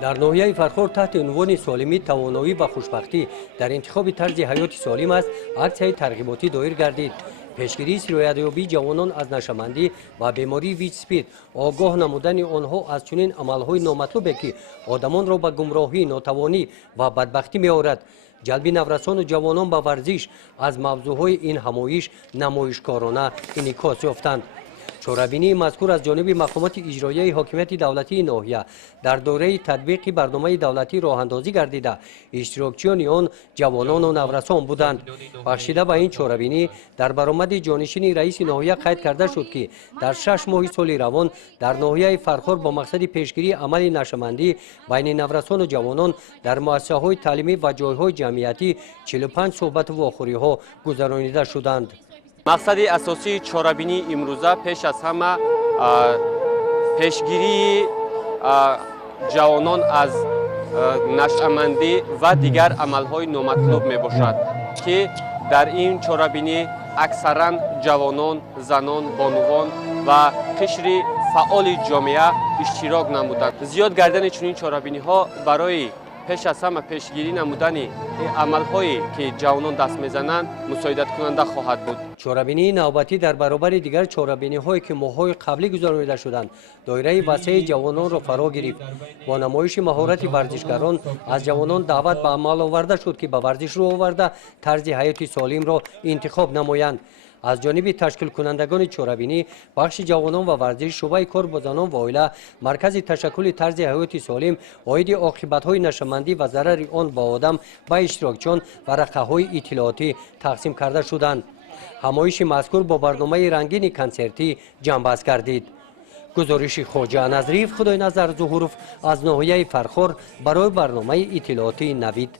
در ناحیه فرخور تحت عنوان سالمی، توانایی و خوشبختی در انتخاب طرز حیات سالم است اکس‌های ترغیباتی دایر گردید. پیشگیری سرایت‌یابی جوانان از نشه‌مندی و بیماری ویچ اسپید، آگاه نمودن آنها از چنین عمل‌های نامطلوبی که آدمان را به گمراهی، ناتوانی و بدبختی می‌آورد. جلب نورسان و جوانان به ورزش از موضوعهای این همایش نمایشکارانه انعکاس یافتند. چاره‌بینی مذکور از جانب مقامات اجرایی حاکمیت دولتی ناحیه در دوره تطبیق برنامه دولتی راه اندازی گردیده. اشتراکچیان آن جوانان و نورسان بودند. بخشیده به این چاره‌بینی در برآمد جانشین رئیس ناحیه قید کرده شد که در 6 ماه سال روان در ناحیه فرخور با مقصد پیشگیری عمل نشه‌مندی بین نورسان و جوانان در مؤسسه‌های تعلیمی و جایهای جمعیتی 45 صحبت و واخوری‌ها گذرانیده شدند. مقصد اساسی چاره‌بینی امروزه پیش از همه پیشگیری جوانان از نشه‌مندی و دیگر عملهای نامطلوب می باشد که در این چاره‌بینی اکثرا جوانان، زنان، بانوان و قشر فعال جامعه اشتراک نمودند. زیاد گردن چنین چاره‌بینی‌ها برای پیش از همه پیشگیری نمودن عملهایی که جوانان دست میزنند مساعدت کننده خواهد بود. چاره‌بینی نوبتی در برابر دیگر چاره‌بینی‌هایی که ماه‌های قبلی گذرانیده شدند دایره وسیع جوانان را فرا گرفت. با نمایش مهارت ورزشکاران از جوانان دعوت به عمل آورده شد که به ورزش رو آورده طرز حیات سالم را انتخاب نمایند. از جانب تشکیل کنندگان چاره‌بینی، بخش جوانان و ورزش، شعبه کار با زنان و عائله، مرکز تشکیل طرز حیات سالم، عاید عاقبت‌های نشه‌مندی و ضرر آن با آدم به اشتراکچیان و رقه‌های اطلاعاتی تقسیم کرده شدند. همایش مذکور با برنامه رنگین کنسرتی جنببست گردید. گزارش خواجه نظریف خدای نظر ظهورف از ناحیه فرخور برای برنامه اطلاعاتی نوید.